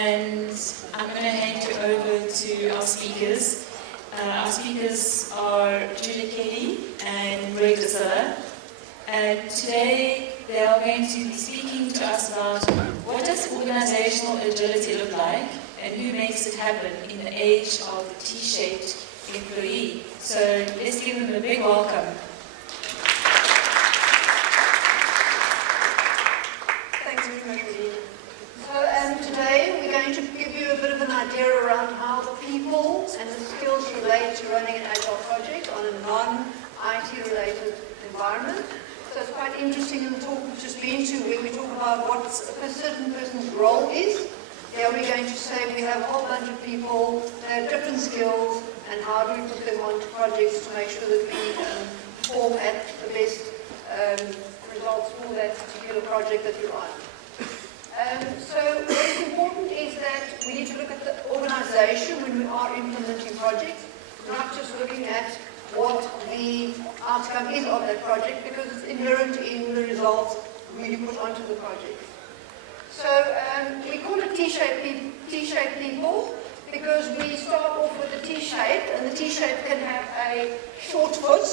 And I'm going to hand you over to our speakers. Our speakers are Keddie and Desila. And today they are going to be speaking to us about what does organizational agility look like and who makes it happen in the age of the T-shaped employee. So let's give them a big welcome. Thanks very much, Keddie. So today we're going to give you a bit of an idea around how the people and the skills relate to running an Agile project on a non-IT related environment. So it's quite interesting in the talk we've just been to where we talk about what a certain person's role is. Here we're going to say we have a whole bunch of people that have different skills and how do we put them onto projects to make sure that we perform at the best results for that particular project that you're on. So what's important is that we need to look at the organization when we are implementing projects, not just looking at what the outcome is of that project, because it's inherent in the results we put onto the project. So we call it T-shaped people because we start off with a T-shape, and the T-shape can have a short foot,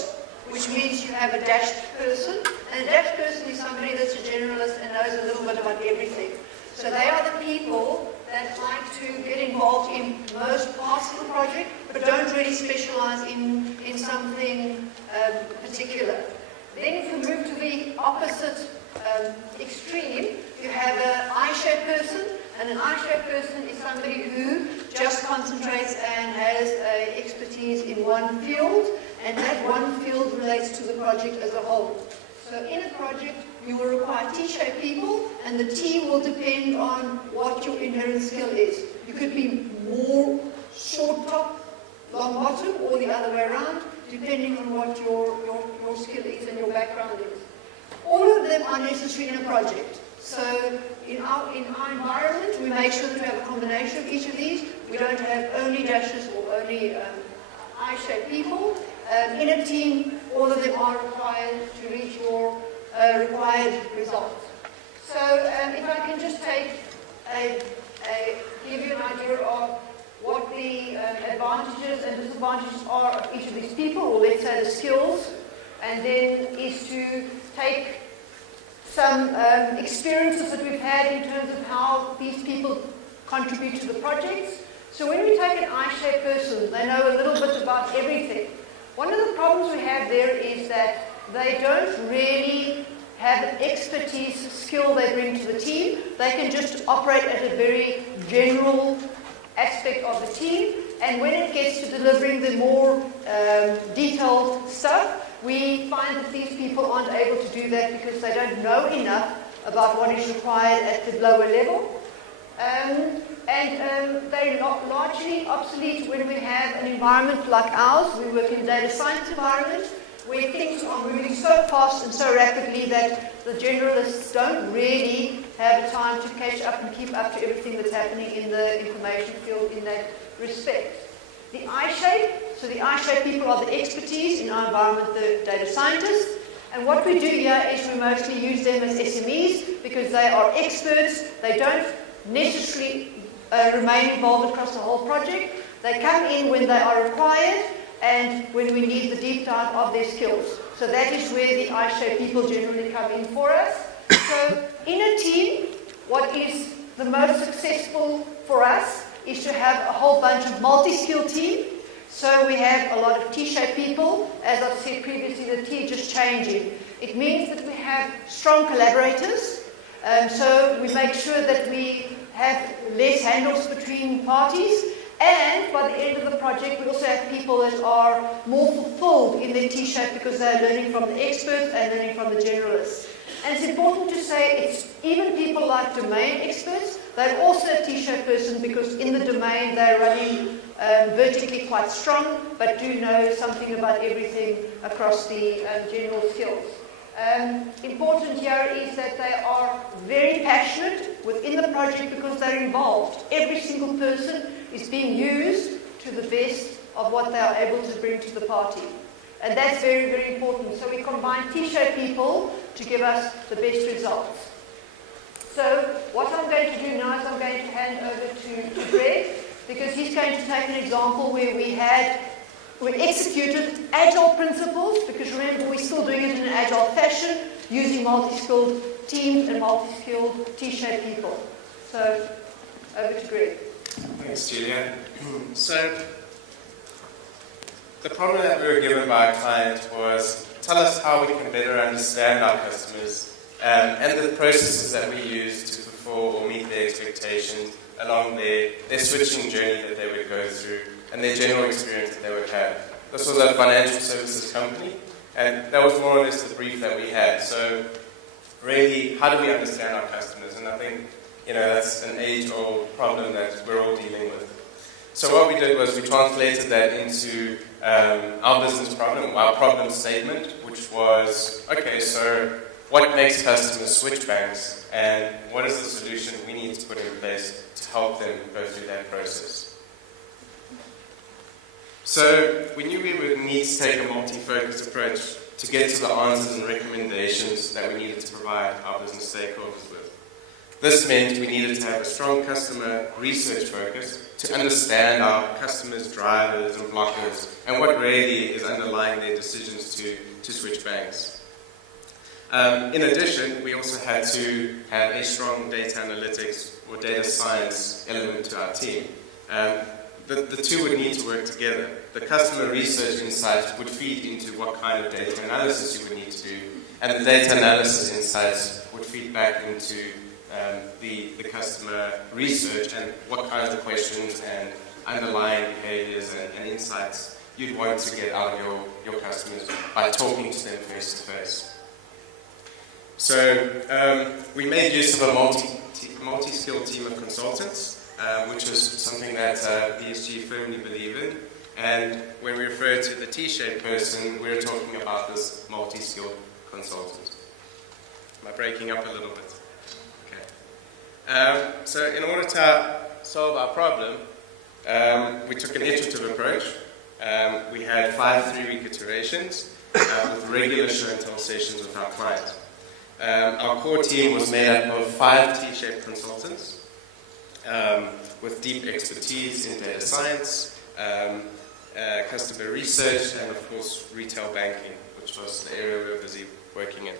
which means you have a dashed person, and a dashed person is somebody that's a generalist and knows a little bit about everything. So they are the people that like to get involved in most parts of the project, but don't really specialize in something particular. Then if we move to the opposite extreme, you have an I-shaped person, and an I-shaped person is somebody who just concentrates and has expertise in one field, and that one field relates to the project as a whole. So in a project, you will require T-shaped people, and the T will depend on what your inherent skill is. You could be more short top, long bottom, or the other way around, depending on what your skill is and your background is. All of them are necessary in a project. So in our environment, we make sure that we have a combination of each of these. We don't have only dashes or only I-shaped people. In a team, all of them are required to reach your required results. So if I can just give you an idea of what the advantages and disadvantages are of each of these people, or let's say the skills, and then is to take some experiences that we've had in terms of how these people contribute to the projects. So when we take an I-shaped person, they know a little bit about everything. One of the problems we have there is that they don't really have an expertise skill they bring to the team. They can just operate at a very general aspect of the team, and when it gets to delivering the more detailed stuff, we find that these people aren't able to do that because they don't know enough about what is required at the lower level. They're largely obsolete when we have an environment like ours. We work in a data science environment where things are moving so fast and so rapidly that the generalists don't really have the time to catch up and keep up to everything that's happening in the information field in that respect. The I-shape, so the I-shape people are the expertise in our environment, the data scientists, and what we do here is we mostly use them as SMEs because they are experts. They don't necessarily remain involved across the whole project. They come in when they are required and when we need the deep dive of their skills. So that is where the I-shaped people generally come in for us. So in a team, what is the most successful for us is to have a whole bunch of multi-skilled team. So we have a lot of T-shaped people. As I've said previously, the T just changing. It means that we have strong collaborators. So we make sure that we have less handles between parties. And by the end of the project, we also have people that are more fulfilled in their T-shape because they're learning from the experts and learning from the generalists. And it's important to say it's even people like domain experts, they're also a T-shaped person because in the domain they're running vertically quite strong, but do know something about everything across the general skills. Important here is that they are very passionate within the project because they're involved. Every single person is being used to the best of what they are able to bring to the party. And that's very, very important. So we combine T-shaped people to give us the best results. So what I'm going to do now is I'm going to hand over to Greg, because he's going to take an example where we executed Agile principles, because remember we're still doing it in an Agile fashion, using multi-skilled teams and multi-skilled T-shaped people. So over to Greg. Thanks, Julia. So the problem that we were given by a client was, tell us how we can better understand our customers and the processes that we use to fulfill or meet their expectations along their switching journey that they would go through and their general experience that they would have. This was a financial services company, and that was more or less the brief that we had. So really, how do we understand our customers? And I think that's an age-old problem that we're all dealing with. So what we did was we translated that into our business problem, our problem statement, which was, okay, so what makes customers switch banks, and what is the solution we need to put in place to help them go through that process? So we knew we would need to take a multi-focused approach to get to the answers and recommendations that we needed to provide our business stakeholders with. This meant we needed to have a strong customer research focus to understand our customers' drivers and blockers and what really is underlying their decisions to switch banks. In addition, we also had to have a strong data analytics or data science element to our team. The two would need to work together. The customer research insights would feed into what kind of data analysis you would need to do, and the data analysis insights would feed back into the customer research and what kinds of questions and underlying behaviors and insights you'd want to get out of your customers by talking to them face to face. So we made use of a multi-skilled team of consultants, which is something that BSG firmly believe in. And when we refer to the T-shaped person, we're talking about this multi-skilled consultant. Am I breaking up a little bit? Okay. So in order to solve our problem, we took an iterative approach. We had 5 3-week iterations with regular show and tell sessions with our client. Our core team was made up of 5 T-shaped consultants with deep expertise in data science, customer research, and of course retail banking, which was the area we were busy working in.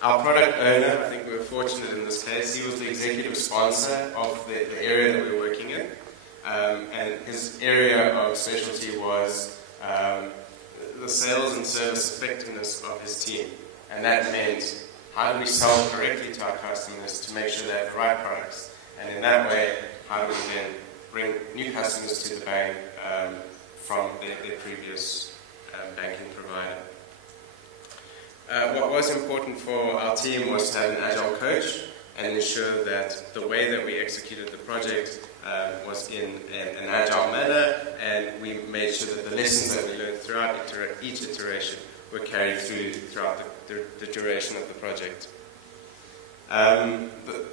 Our product owner, I think we were fortunate in this case, he was the executive sponsor of the area that we were working in, and his area of specialty was the sales and service effectiveness of his team. And that meant, how do we sell correctly to our customers to make sure they have the right products? And in that way, how do we then bring new customers to the bank from their previous banking provider? What was important for our team was to have an agile coach and ensure that the way that we executed the project was in an agile manner, and we made sure that the lessons that we learned throughout each iteration were carried throughout the duration of the project. The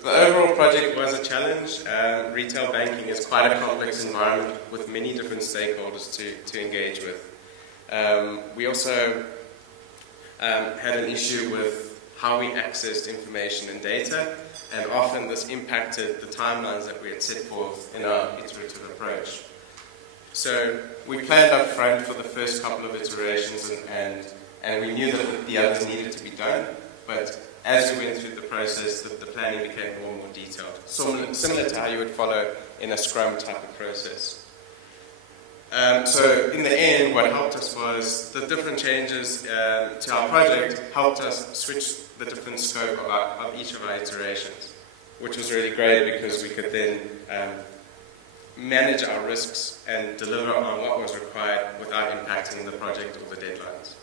overall project was a challenge. Retail banking is quite a complex environment with many different stakeholders to engage with. We also had an issue with how we accessed information and data, and often this impacted the timelines that we had set forth in our iterative approach. So we planned up front for the first couple of iterations, and we knew that the others needed to be done, but as we went through the process, the planning became more and more detailed, similar to how you would follow in a Scrum type of process. So in the end, what helped us was the different changes to our project helped us switch the different scope of each of our iterations, which was really great because we could then manage our risks and deliver on what was required without impacting the project or the deadlines.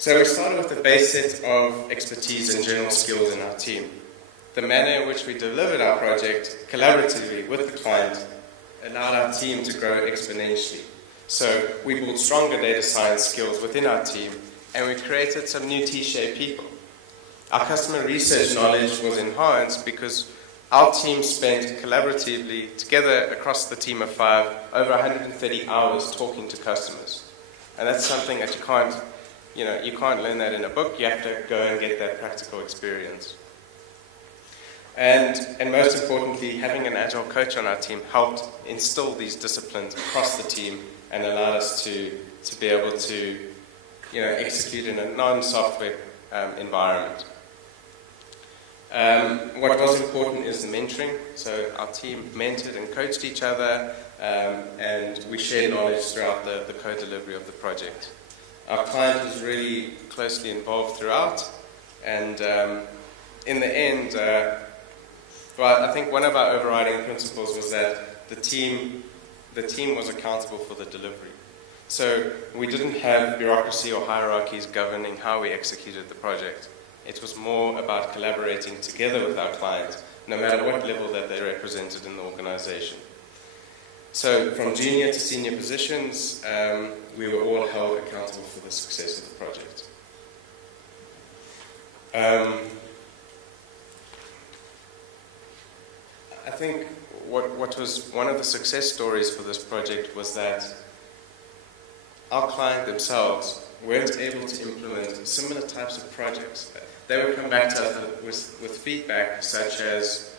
So we started with the base set of expertise and general skills in our team. The manner in which we delivered our project collaboratively with the client allowed our team to grow exponentially. So we built stronger data science skills within our team, and we created some new T-shaped people. Our customer research knowledge was enhanced because our team spent collaboratively together across the team of 5 over 130 hours talking to customers. And that's something that you can't learn that in a book. You have to go and get that practical experience. And most importantly, having an Agile coach on our team helped instill these disciplines across the team and allowed us to be able to execute in a non-software environment. What was important is the mentoring. So our team mentored and coached each other, and we shared knowledge throughout the co-delivery of the project. Our client was really closely involved throughout, and in the end, I think one of our overriding principles was that the team was accountable for the delivery. So we didn't have bureaucracy or hierarchies governing how we executed the project. It was more about collaborating together with our client, no matter what level that they represented in the organization. So from junior to senior positions, we were all held accountable for the success of the project. I think what was one of the success stories for this project was that our client themselves weren't able to implement similar types of projects. They would come back to us with feedback such as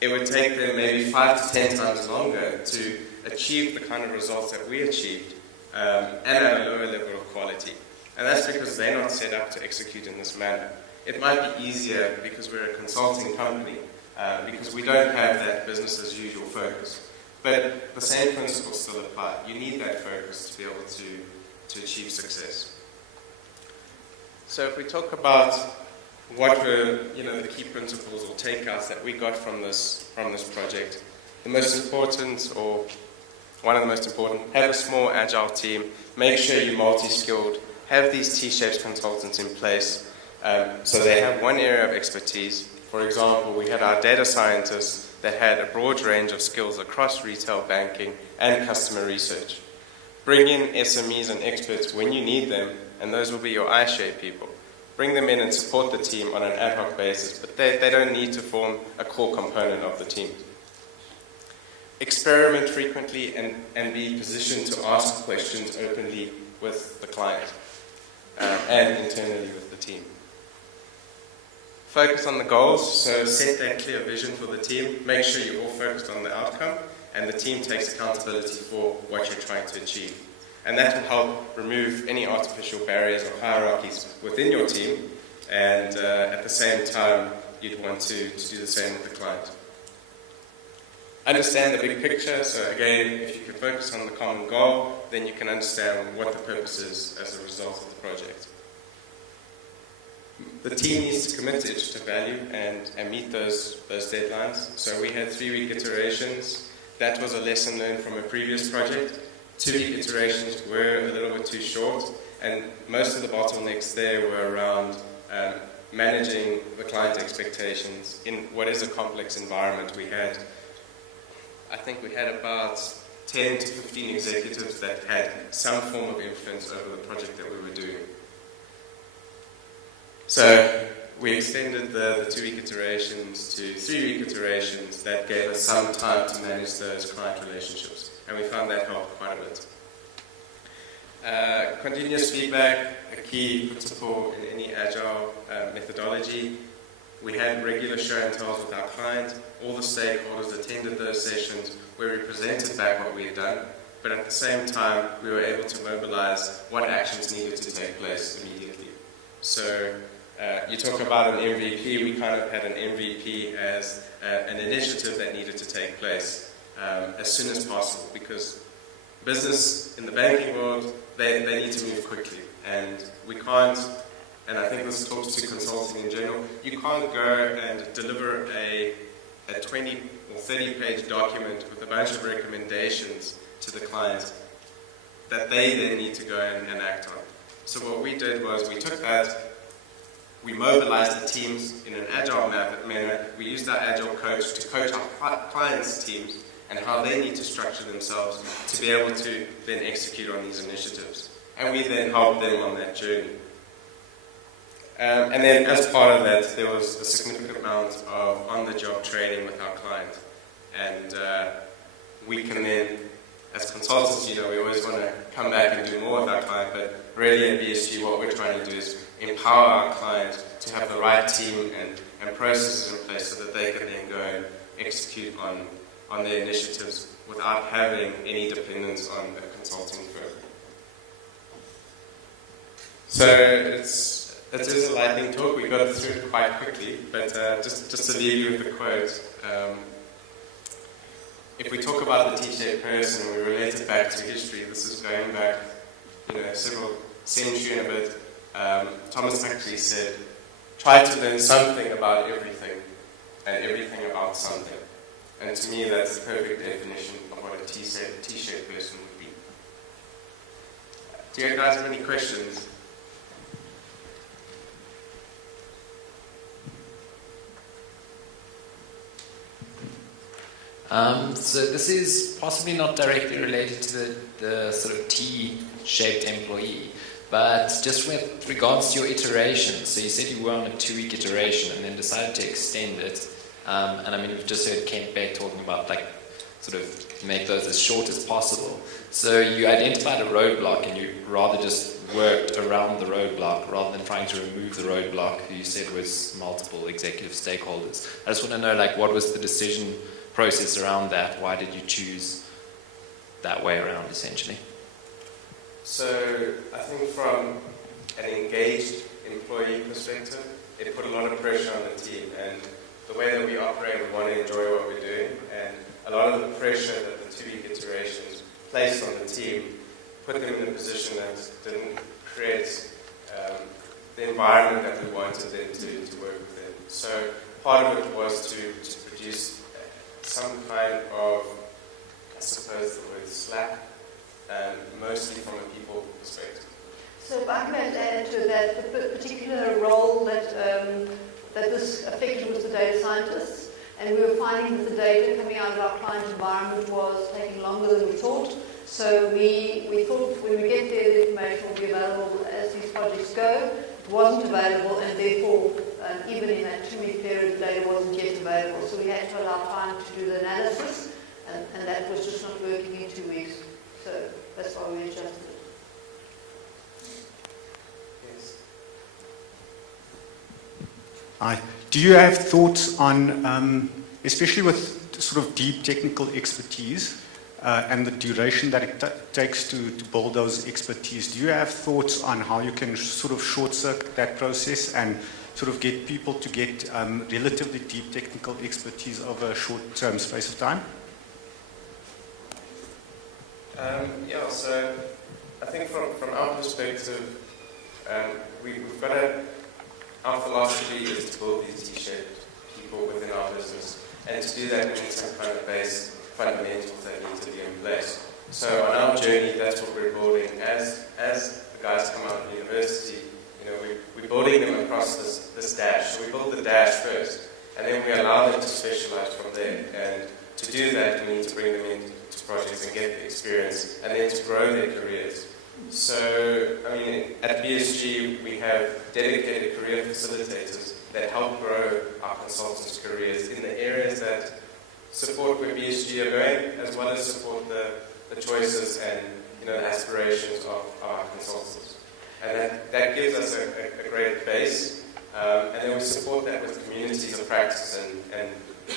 it would take them maybe 5 to 10 times longer to achieve the kind of results that we achieved, and at a lower level of quality. And that's because they're not set up to execute in this manner. It might be easier because we're a consulting company, because we don't have that business as usual focus. But the same principles still apply. You need that focus to be able to achieve success. So if we talk about what were the key principles or takeouts that we got from this project, the most important, or one of the most important, have a small agile team, make sure you're multi-skilled, have these T-shaped consultants in place so they have one area of expertise. For example, we had our data scientists that had a broad range of skills across retail banking and customer research. Bring in SMEs and experts when you need them, and those will be your iShare people. Bring them in and support the team on an ad hoc basis, but they don't need to form a core component of the team. Experiment frequently and be positioned to ask questions openly with the client and internally with the team. Focus on the goals, so set that clear vision for the team. Make sure you're all focused on the outcome and the team takes accountability for what you're trying to achieve. And that will help remove any artificial barriers or hierarchies within your team, and at the same time, you'd want to do the same with the client. Understand the big picture, so again, if you can focus on the common goal, then you can understand what the purpose is as a result of the project. The team needs to commit to value and meet those deadlines. So we had 3-week iterations. That was a lesson learned from a previous project. 2-week iterations were a little bit too short, and most of the bottlenecks there were around managing the client expectations in what is a complex environment. I think we had about 10 to 15 executives that had some form of influence over the project that we were doing. So we extended the 2-week iterations to 3-week iterations. That gave us some time to manage those client relationships, and we found that helped quite a bit. Continuous feedback, a key principle in any agile methodology. We had regular show and tells with our client. All the stakeholders attended those sessions where we presented back what we had done, but at the same time we were able to mobilize what actions needed to take place immediately. So you talk about an MVP, we kind of had an MVP as an initiative that needed to take place as soon as possible, because business in the banking world, they need to move quickly, and we can't, and I think this talks to consulting in general, you can't go and deliver a 20 or 30-page document with a bunch of recommendations to the client that they then need to go and act on. So what we did was we took that, we mobilized the teams in an agile manner. We used our agile coach to coach our clients' teams and how they need to structure themselves to be able to then execute on these initiatives. And we then helped them on that journey. And then as part of that, there was a significant amount of on-the-job training with our client. And we can then as consultants, we always want to come back and do more with our client, but really at BSG what we're trying to do is empower our client to have the right team and processes in place so that they can then go and execute on their initiatives without having any dependence on a consulting firm. So it is a lightning talk. We got through it quite quickly, but just to leave you with the quote. If we talk about the T-shaped person and we relate it back to history, this is going back, several centuries and a bit. Thomas Huxley said, "Try to learn something about everything, and everything about something." And to me, that's the perfect definition of what a T-shaped person would be. Do you guys have any questions? So this is possibly not directly related to the sort of T-shaped employee, but just with regards to your iteration. So you said you were on a 2-week iteration and then decided to extend it. And I mean, we've just heard Kent Beck talking about sort of make those as short as possible. So you identified a roadblock and you rather just worked around the roadblock rather than trying to remove the roadblock, who you said was multiple executive stakeholders. I just want to know, what was the decision process around that? Why did you choose that way around, essentially? So I think from an engaged employee perspective, it put a lot of pressure on the team, and the way that we operate, we want to enjoy what we're doing, and a lot of the pressure that the 2-week iterations placed on the team put them in a position that didn't create the environment that we wanted them to work within. So part of it was to produce some kind of, I suppose the word slack, mostly from a people perspective. So if I might add to that, the particular role that this affected was the data scientists, and we were finding that the data coming out of our client environment was taking longer than we thought. So we thought when we get there, the information will be available as these projects go. It wasn't available, and therefore, even in that 2-week period, the data wasn't yet available. So we had to allow time to do the analysis, and that was just not working in 2 weeks. So that's why we adjusted it. Yes. Hi. Do you have thoughts on, especially with sort of deep technical expertise and the duration that it takes to build those expertise, do you have thoughts on how you can sort of short-circuit that process and sort of get people to get relatively deep technical expertise over a short-term space of time? So I think from our perspective, we've got our philosophy is to build these T-shaped people within our business, and to do that we need some kind of base fundamentals that need to be in place. So on our journey, that's what we're building. As the guys come out of university, we're building them across this dash. So we build the dash first, and then we allow them to specialize from there. And to do that, we need to bring them into projects and get the experience, and then to grow their careers. So, at BSG, we have dedicated career facilitators that help grow our consultants' careers in the areas that support where BSG are going, as well as support the choices and the aspirations of our consultants. And that gives us a great base, and then we support that with communities of practice and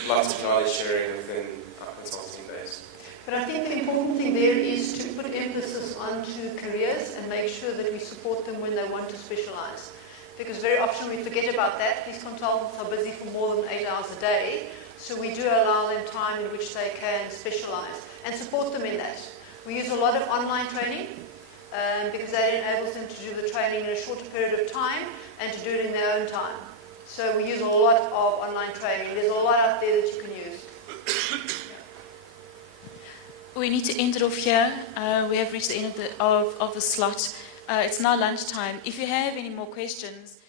lots of knowledge sharing within our consulting base. But I think the important thing there is to put emphasis onto careers and make sure that we support them when they want to specialize. Because very often we forget about that. These consultants are busy for more than 8 hours a day, so we do allow them time in which they can specialize and support them in that. We use a lot of online training because that enables them to do the training in a shorter period of time and to do it in their own time. So we use a lot of online training. There's a lot out there that you can use. We need to end it off here. We have reached the end of the slot. It's now lunchtime. If you have any more questions,